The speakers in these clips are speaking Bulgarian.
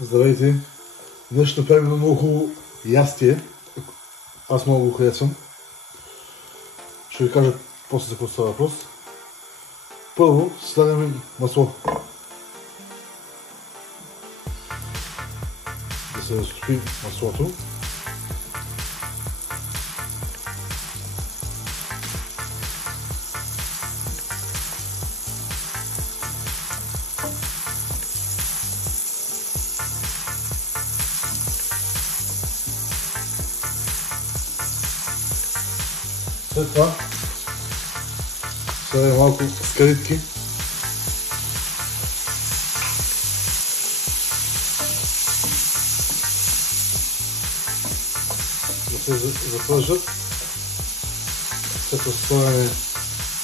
Здравейте! Днес ще направим едно много хубаво ястие. Аз много го харесвам. Ще ви кажа после за какво става въпрос. Първо слагаме масло. Да се разтопи маслото. След това слагаме малко скаритки. Да се запържат. След това слагаме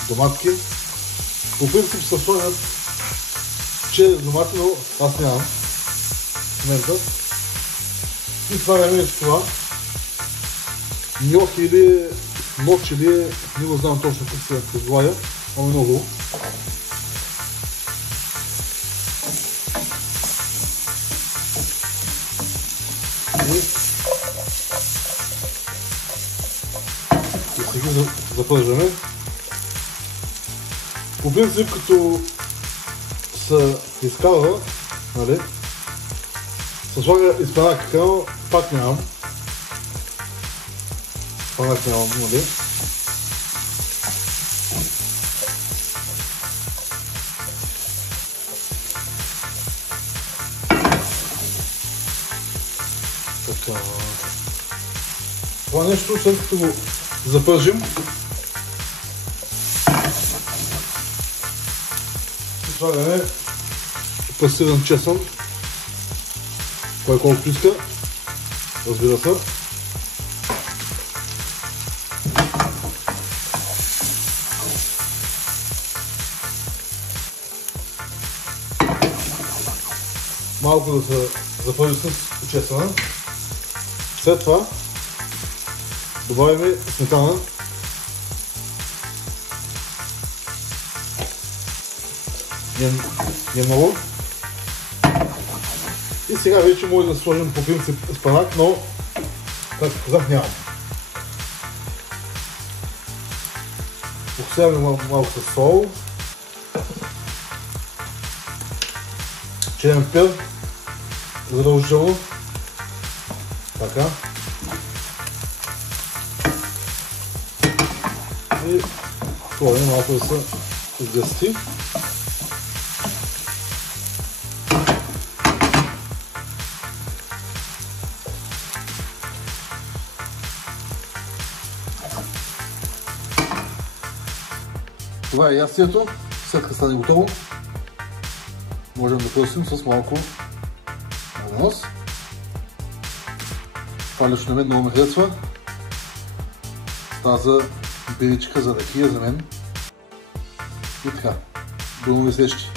доматки. По принцип се слагат черни домати, но аз нямам в момента. И слагаме това ньохи или нокч или не го знам точно как се изговаря, но е много хубаво. И сега ги запържаме. По принцип, като се изкарва, нали, се слага и спанак, но пак нямам. Спанак нямам, нали. Така. Това нещо, след като го запържим, слагаме пасиран чесън, кой колкото иска, разбира се. Малко да се запържи с чесъна. След това добавяме сметана. Не много. И сега вече може да сложим по принцип спанак, но както казах нямам. Посяваме малко с сол. Черен пепер, задължително. Така. И слагаме малко да се изгъсти. Това е ястието. След като стане готово, можем да пръснем с малко ананас. Това лично на мен много ме харесва. Тази биричка за ракия за мен. И така. До нови срещи!